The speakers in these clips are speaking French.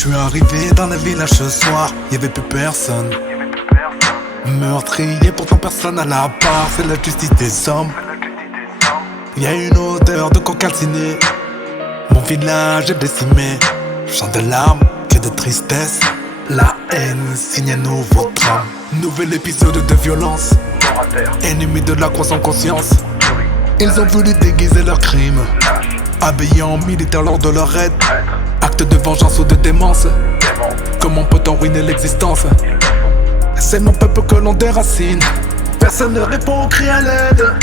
suis arrivé dans la village ce soir, y'avait plus personne. Meurtrier, pourtant personne à la part, c'est la justice des hommes. Y'a une odeur de corps calciné, mon village est décimé. Chant de larmes, cri de tristesse, la haine signe un nouveau drame. Nouvel épisode de violence, ennemis de la croissance conscience. Ils ont voulu déguiser leurs crimes, habillés en militaires lors de leur raid. Acte de vengeance ou de démence, comment peut-on ruiner l'existence? C'est mon peuple que l'on déracine, personne ne répond aux cris à l'aide.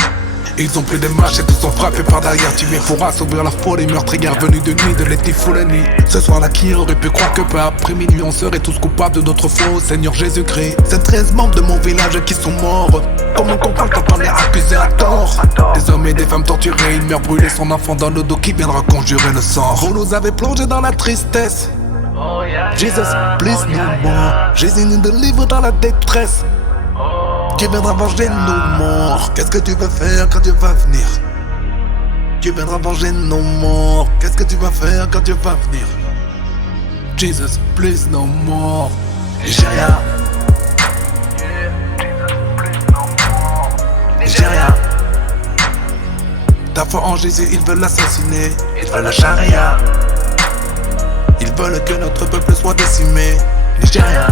Ils ont pris des marches et tous sont frappés par derrière. Tués pour assouvir la folie meurtrière venue de nuit, de l'été fou la nuit. Ce soir-là, qui aurait pu croire que peu après minuit on serait tous coupables de notre foi au Seigneur Jésus-Christ? C'est 13 membres de mon village qui sont morts. Comment comprendre quand on est accusé à tort? Des hommes et des femmes torturés, une mère brûlée, son enfant dans le dos qui viendra conjurer le sang. Vous nous avez plongé dans la tristesse. Jesus, please no more. Jésus nous délivre dans la détresse. Dieu viendra venger nos morts. Qu'est-ce que tu vas faire quand Dieu va venir? Dieu viendra venger nos morts. Qu'est-ce que tu vas faire quand Dieu va venir? Jesus, please no more. Nigeria. Nigeria. Ta foi en Jésus, ils veulent l'assassiner. Ils veulent la charia. Ils veulent que notre peuple soit décimé. Nigeria.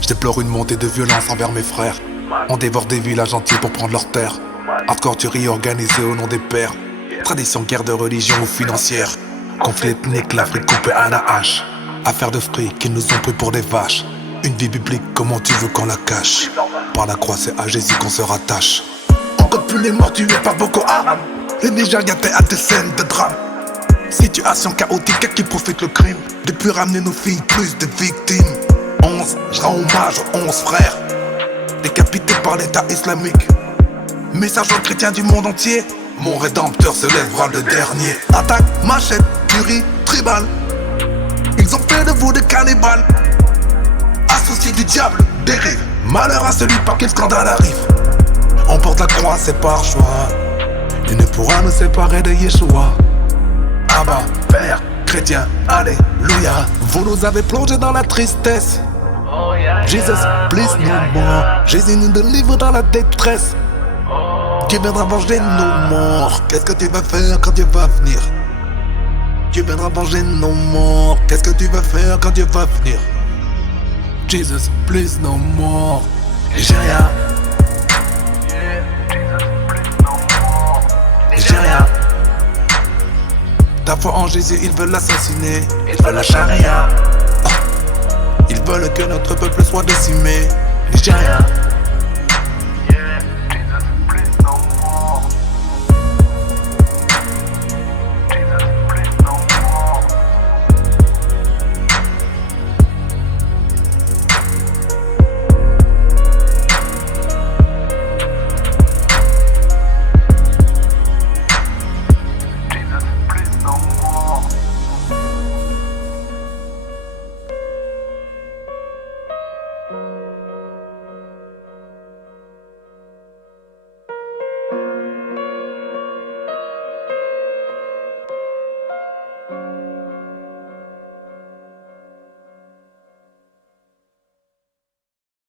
Je déplore une montée de violence envers mes frères. On dévore des villages entiers pour prendre leurs terres. Hardcore tuerie organisée au nom des pères. Tradition, guerre de religion ou financière. Conflit ethnique, l'Afrique coupée à la hache. Affaire de fric qu'ils nous ont pris pour des vaches. Une vie biblique, comment tu veux qu'on la cache? Par la croix, c'est à Jésus qu'on se rattache. On compte plus les morts tués par Boko Haram. Les Nigériens à des scènes de drame. Situation chaotique qui profite le crime. Depuis ramener nos filles, plus de victimes. 11, je rends hommage aux 11 frères décapités par l'état islamique. Message aux chrétiens du monde entier, mon rédempteur se lèvera le dernier. Attaque, machette, tuerie, tribal. Ils ont fait de vous des cannibales. Associés du diable, dérive. Malheur à celui par quel scandale arrive. On porte la croix, c'est par choix. Il ne pourra nous séparer de Yeshua. Abba, Père, chrétien, alléluia. Vous nous avez plongé dans la tristesse. Jesus, please no more. Jésus nous délivre dans la détresse. Dieu viendra venger nos morts. Qu'est-ce que tu vas faire quand Dieu va venir? Dieu viendra venger nos morts. Qu'est-ce que tu vas faire quand Dieu va venir? Jesus, please no more. Nigeria. Nigeria. Ta foi en Jésus, ils veulent l'assassiner. Ils veulent la charia. Ils veulent que notre peuple soit décimé. Nigeria.